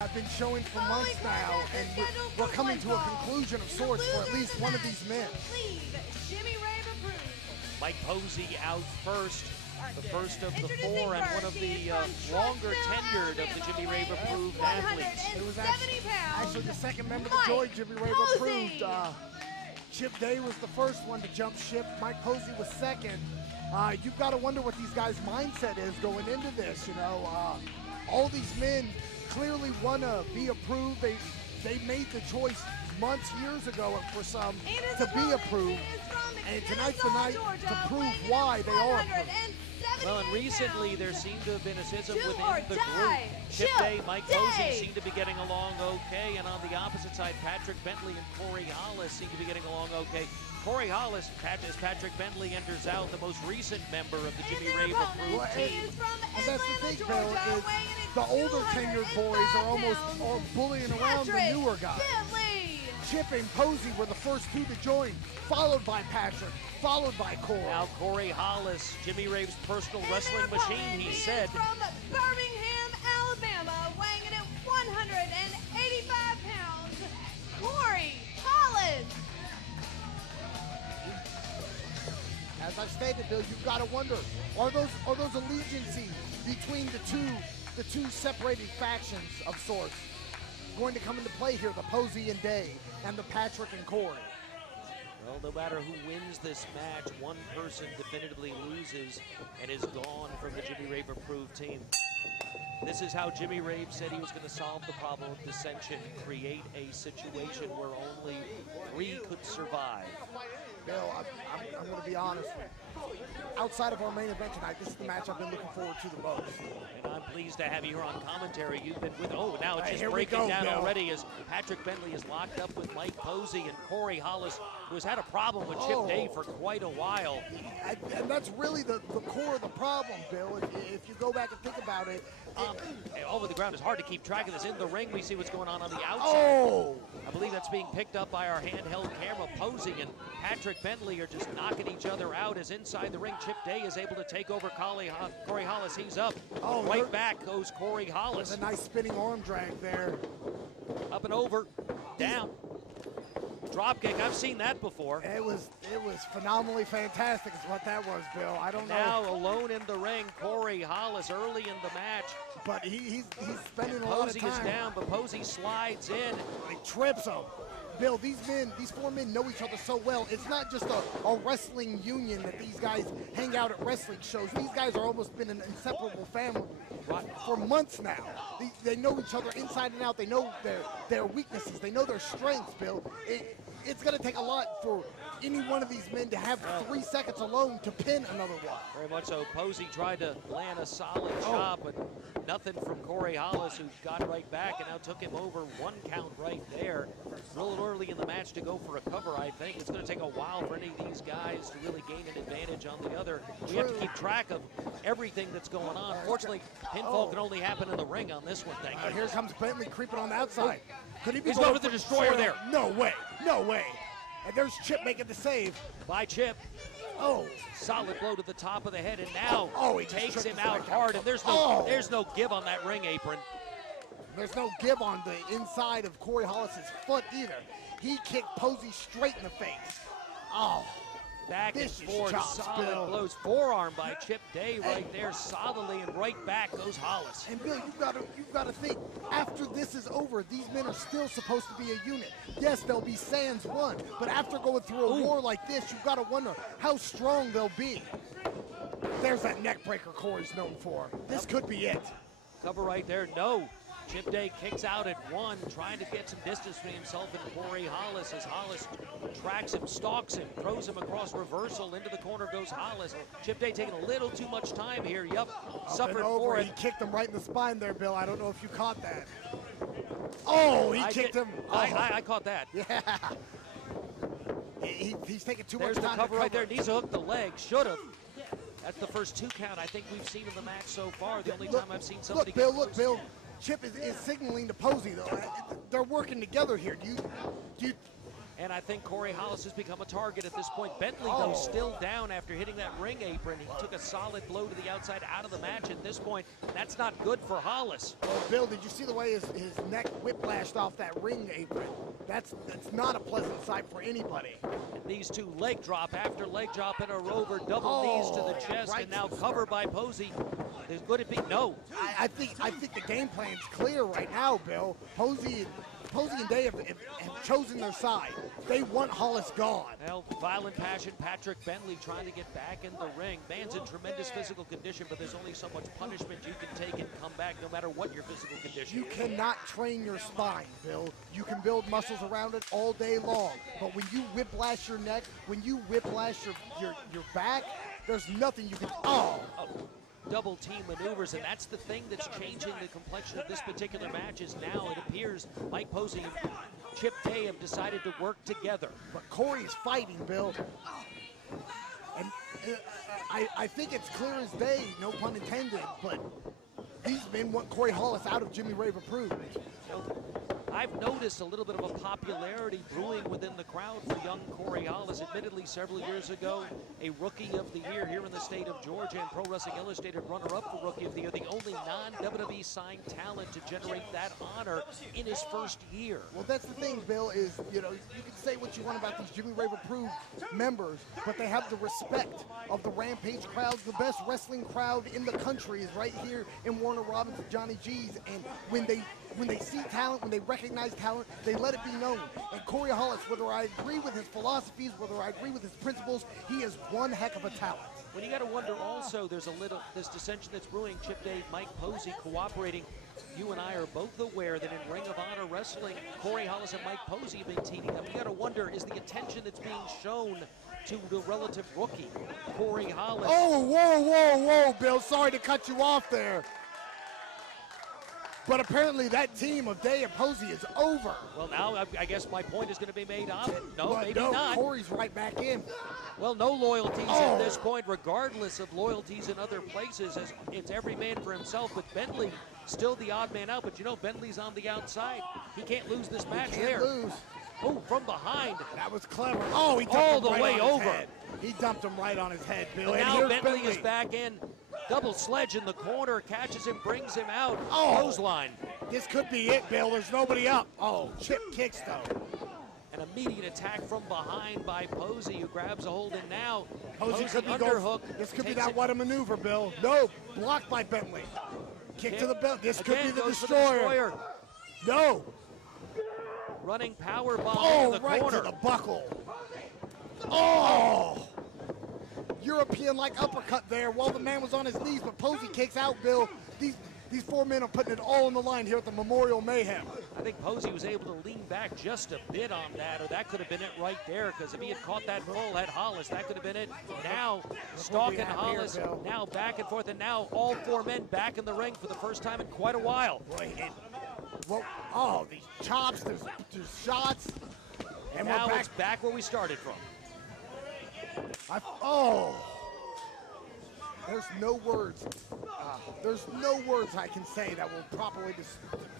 I've been showing for months now, and we're coming to a conclusion of sorts for at least one of these men. Mike Posey out first, the first of the four, and one of the longer tenured of the Jimmy Rave approved athletes. It was actually the second member to join Jimmy Rave approved. Chip Day was the first one to jump ship. Mike Posey was second. You've got to wonder what these guys' mindset is going into this. You know, all these men clearly want to be approved. They made the choice months, years ago for some to be approved, and tonight's the night to prove why they are approved. Well, and recently there seemed to have been a schism within the group. Chip Day, Mike Posey seem to be getting along okay, and on the opposite side, Patrick Bentley and Corey Hollis seem to be getting along okay. Corey Hollis, as Patrick Bentley enters out, the most recent member of the Jimmy Rave approved team. And that's the thing, Bill, is the older tenured boys are almost bullying around the newer guys. Chip and Posey were the first two to join, followed by Patrick, followed by Corey. Now Corey Hollis, Jimmy Rave's personal wrestling machine, he said. From Birmingham, Alabama, weighing in at 185 pounds, Corey Hollis. As I've stated, Bill, you've got to wonder, are those allegiances between the two separated factions of sorts going to come into play here, the Posey and Day and the Patrick and Corey? Well, no matter who wins this match, one person definitively loses and is gone from the Jimmy Rave approved team. This is how Jimmy Rave said he was going to solve the problem of dissension, create a situation where only 3 could survive. Bill, I'm going to be honest with you. Outside of our main event tonight, this is the match I've been looking forward to the most. And I'm pleased to have you here on commentary. You've been with, now it's just breaking down already as Patrick Bentley is locked up with Mike Posey and Corey Hollis, who has had a problem with Chip Day for quite a while. And that's really the core of the problem, Bill. If you go back and think about it. Over the ground, it's hard to keep track of this. In the ring, we see what's going on the outside. I believe that's being picked up by our handheld camera. Posey and Patrick Bentley are just knocking each other out as inside the ring, Chip Day is able to take over Corey Hollis. He's up. Right back goes Corey Hollis. There's a nice spinning arm drag there. Up and over, down. Drop kick, I've seen that before. It was phenomenally fantastic is what that was, Bill. I don't know. Now alone in the ring, Corey Hollis early in the match. But he's spending a lot of time. Posey is down, but Posey slides in. He trips him. Bill, these 4 men know each other so well. It's not just a wrestling union that these guys hang out at wrestling shows. These guys are almost been an inseparable family for months now. They know each other inside and out. They know their weaknesses. They know their strengths, Bill. It's going to take a lot for any one of these men to have 3 seconds alone to pin another one. Very much so. Posey tried to land a solid shot, but nothing from Corey Hollis, who got right back and now took him over 1 count right there. A little early in the match to go for a cover, I think. It's going to take a while for any of these guys to really gain an advantage on the other. We have to keep track of everything that's going on. Fortunately, pinfall can only happen in the ring on this one. Here comes Bentley creeping on the outside. Could he be going for the destroyer there? No way. No way. And there's Chip making the save. By Chip. Solid blow to the top of the head, and now he takes him out hard, and there's no give on that ring apron. There's no give on the inside of Corey Hollis's foot either. He kicked Posey straight in the face. Back and forth, solid blows. Forearm by Chip Day right there, solidly, and right back goes Hollis. And Bill, you've got to think, after this is over, these men are still supposed to be a unit. Yes, they'll be sans one, but after going through a war like this, you've got to wonder how strong they'll be. There's that neck breaker Corey's known for. This could be it. Cover right there, no. Chip Day kicks out at 1, trying to get some distance between himself and Corey Hollis as Hollis tracks him, stalks him, throws him across reversal. Into the corner goes Hollis. Chip Day taking a little too much time here. Yup, suffered for it. He kicked him right in the spine there, Bill. I don't know if you caught that. He kicked him. I caught that. Yeah. He's taking too much time. There's the cover right there. Needs to hook the leg. Should have. That's the first 2 count I think we've seen in the match so far. The only time I've seen somebody Look, Bill. Chip is signaling to Posey, though. They're working together here. Do And I think Corey Hollis has become a target at this point. Bentley, though, still down after hitting that ring apron. He took a solid blow to the outside out of the match at this point. That's not good for Hollis. Well, Bill, did you see the way his neck whiplashed off that ring apron? That's not a pleasant sight for anybody. And these two leg drop after leg drop in a rover, double knees to the chest, and now covered by Posey. Would it be? No. I think the game plan's clear right now, Bill. Posey and Day have chosen their side. They want Hollis gone. Well, violent passion, Patrick Bentley trying to get back in the ring. Man's in tremendous physical condition, but there's only so much punishment you can take and come back no matter what your physical condition is. You cannot train your spine, Bill. You can build muscles around it all day long. But when you whiplash your neck, when you whiplash your back, there's nothing you can, double team maneuvers, and that's the thing that's changing the complexion of this particular match. Is now it appears Mike Posey and Chip Day have decided to work together. But Corey's fighting, Bill. And I think it's clear as day, no pun intended, but these men want Corey Hollis out of Jimmy Rave approved. I've noticed a little bit of a popularity brewing within the crowd for young Corey Hollis. Admittedly, several years ago, a Rookie of the Year here in the state of Georgia, and Pro Wrestling Illustrated runner-up for Rookie of the Year, the only non-WWE signed talent to generate that honor in his first year. Well, that's the thing, Bill, is, you know, you can say what you want about these Jimmy Rave approved members, but they have the respect of the Rampage crowd. The best wrestling crowd in the country is right here in Warner Robins and Johnny G's, and when they see talent, when they recognize talent, they let it be known. And Corey Hollis, whether I agree with his philosophies, whether I agree with his principles, he is one heck of a talent. Well, you got to wonder also, there's this dissension that's brewing. Chip Day, Mike Posey cooperating. You and I are both aware that in Ring of Honor Wrestling, Corey Hollis and Mike Posey have been teaming up. You got to wonder, is the attention that's being shown to the relative rookie, Corey Hollis? Oh, whoa, Bill, sorry to cut you off there. But apparently that team of Day and Posey is over. Well, now I guess my point is going to be made on it. No, but maybe no, not. Corey's right back in. Well, no loyalties at this point, regardless of loyalties in other places, as it's every man for himself. But Bentley, still the odd man out. But you know, Bentley's on the outside. He can't lose this match there. Lose. Oh, from behind. That was clever. Oh, he dumped all him the right way on his over. Head. He dumped him right on his head, Bill. And and now here's Bentley is back in. Double sledge in the corner, catches him, brings him out. Oh, clothesline. This could be it, Bill. There's nobody up. Oh, Chip kicks though. An immediate attack from behind by Posey, who grabs a hold, and now Posey could be underhook. This could be that what a maneuver, Bill. No, blocked by Bentley. Kick to the belt. This could be the destroyer. No. Running power bomb in the right corner. To the buckle. Oh. European-like uppercut there while the man was on his knees, but Posey kicks out, Bill. These four men are putting it all on the line here at the Memorial Mayhem. I think Posey was able to lean back just a bit on that, or that could have been it right there, because if he had caught that full head Hollis, that could have been it. Now, stalking Hollis, here, now back and forth, and now all four men back in the ring for the first time in quite a while. Well, these chops, there's shots. And now it's back where we started from. There's no words. There's no words I can say that will properly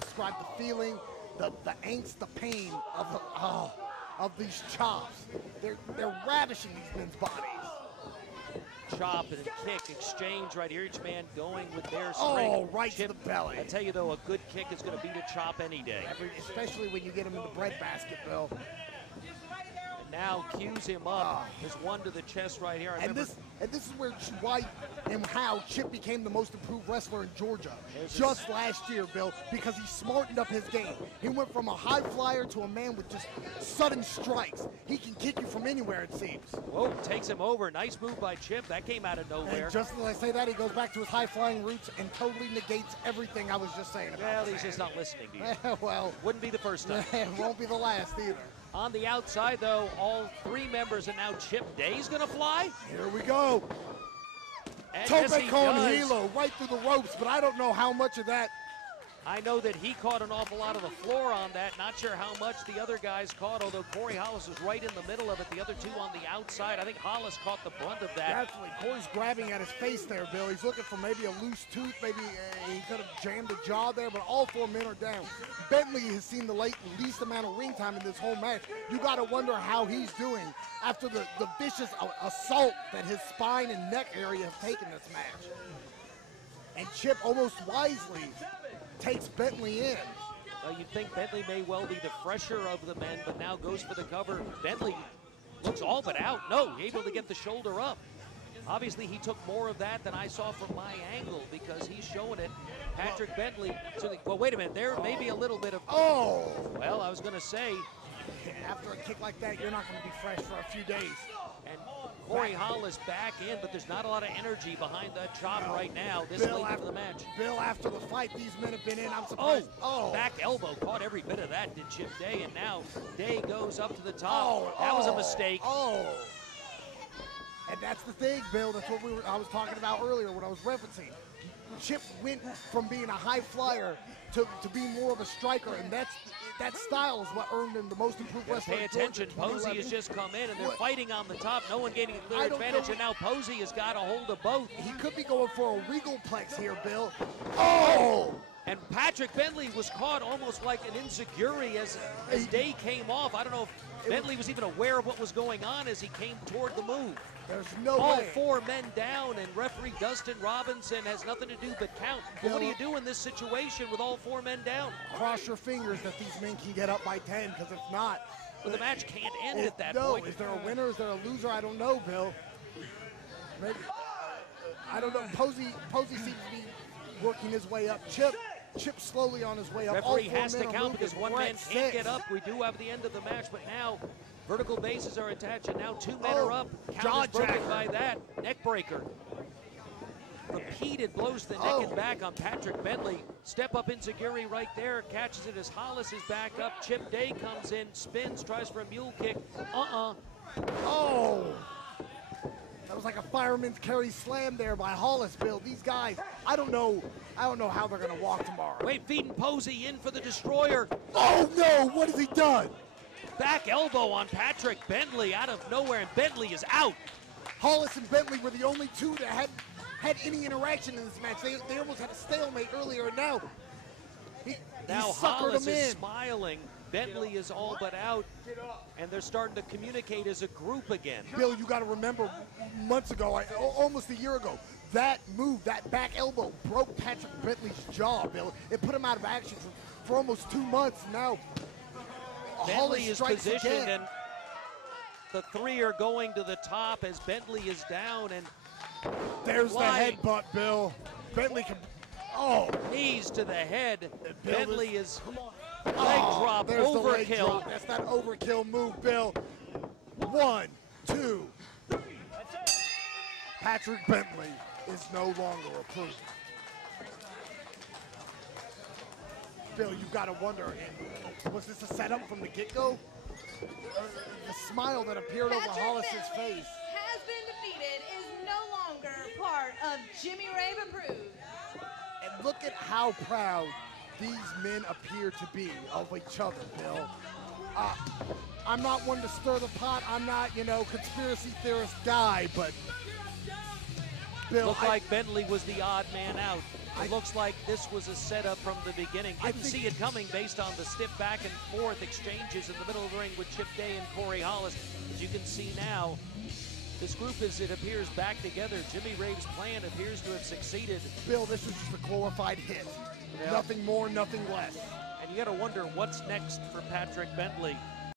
describe the feeling, the angst, the pain of these chops. They're ravishing these men's bodies. Chop and kick exchange right here. Each man going with their strength. Oh, right to the belly. I tell you though, a good kick is going to beat a chop any day. Especially when you get him in the breadbasket, Bill. Now cues him up. There's one to the chest right here. And this is why and how Chip became the most improved wrestler in Georgia just last year, Bill, because he smartened up his game. He went from a high flyer to a man with just sudden strikes. He can kick you from anywhere, it seems. Whoa, takes him over. Nice move by Chip. That came out of nowhere. And just as I say that, he goes back to his high-flying roots and totally negates everything I was just saying about Well, he's just not listening to you. Well, wouldn't be the first time. It won't be the last either. On the outside, though, all three members, and now Chip Day's going to fly. Here we go. And Tope yes, he con does. hilo right through the ropes, but I don't know how much of that I know that he caught an awful lot of the floor on that. Not sure how much the other guys caught, although Corey Hollis was right in the middle of it. The other two on the outside. I think Hollis caught the brunt of that. Definitely. Corey's grabbing at his face there, Bill. He's looking for maybe a loose tooth. Maybe he could have jammed a jaw there, but all 4 men are down. Bentley has seen the least amount of ring time in this whole match. You got to wonder how he's doing after the vicious assault that his spine and neck area have taken this match. And Chip almost wisely takes Bentley in. You'd think Bentley may well be the fresher of the men, but now goes for the cover. Bentley looks all but out. No, able to get the shoulder up. Obviously, he took more of that than I saw from my angle because he's showing it. Patrick Bentley. Well, wait a minute. There may be a little bit of. Oh! Well, I was going to say. After a kick like that, you're not going to be fresh for a few days. And Corey Hollis back in, but there's not a lot of energy behind that chop right now. This late into the match. Bill, after the fight these men have been in, I'm surprised. Oh, back elbow caught every bit of that, did Chip Day, and now Day goes up to the top. That was a mistake. And that's the thing, Bill. That's what I was talking about earlier when I was referencing. Chip went from being a high flyer to being more of a striker, and that style is what earned him the most improved wrestler. Pay attention, Posey has just come in, and they're fighting on the top. No one gaining a clear advantage, and now Posey has got a hold of both. He could be going for a regal plex here, Bill. And Patrick Bentley was caught almost like an enziguri as Day came off. I don't know if Bentley was even aware of what was going on as he came toward the move. There's no way. All 4 men down, and referee Dustin Robinson has nothing to do but count. But what do you do in this situation with all 4 men down? Cross your fingers that these men can get up by 10, because if not... Well, the match can't end at that point. Is there a winner? Is there a loser? I don't know, Bill. Maybe. I don't know. Posey seems to be working his way up. Chip slowly on his way up. Referee has to count because 1 man can't get up. We do have the end of the match, but now vertical bases are attached, and now 2 men are up. Count is broken by that. Neck breaker. Repeated blows to the neck and back on Patrick Bentley. Step up enziguri right there. Catches it as Hollis is back up. Chip Day comes in, spins, tries for a mule kick. That was like a fireman's carry slam there by Hollis, Bill. These guys, I don't know how they're gonna walk tomorrow. Wait, feeding Posey in for the destroyer. Oh no, what has he done? Back elbow on Patrick Bentley out of nowhere, and Bentley is out. Hollis and Bentley were the only 2 that had any interaction in this match. They almost had a stalemate earlier, and now he suckered Hollis them in. is smiling. Bentley is all but out, and they're starting to communicate as a group again. Bill, you got to remember, months ago, almost a year ago, that move, that back elbow, broke Patrick Bentley's jaw, Bill. It put him out of action for almost 2 months. Now, Bentley is positioned, again. and the 3 are going to the top as Bentley is down, and there's the headbutt, Bill. Bentley can, knees to the head. Bentley is leg drop, there's overkill. The leg drop. That's that overkill move, Bill. 1, 2. Patrick Bentley is no longer approved. Bill, you've got to wonder, was this a setup from the get-go? The smile that appeared over Hollis's face. Has been defeated, is no longer part of Jimmy Rave approved. And look at how proud these men appear to be of each other, Bill. I'm not one to stir the pot. I'm not, conspiracy theorist guy, but Bill, looked like Bentley was the odd man out. It looks like this was a setup from the beginning. Didn't see it coming based on the stiff back and forth exchanges in the middle of the ring with Chip Day and Corey Hollis. As you can see now, this group, as it appears, back together. Jimmy Rave's plan appears to have succeeded. Bill, this is just a glorified hit. Yep. Nothing more, nothing less. And you got to wonder what's next for Patrick Bentley.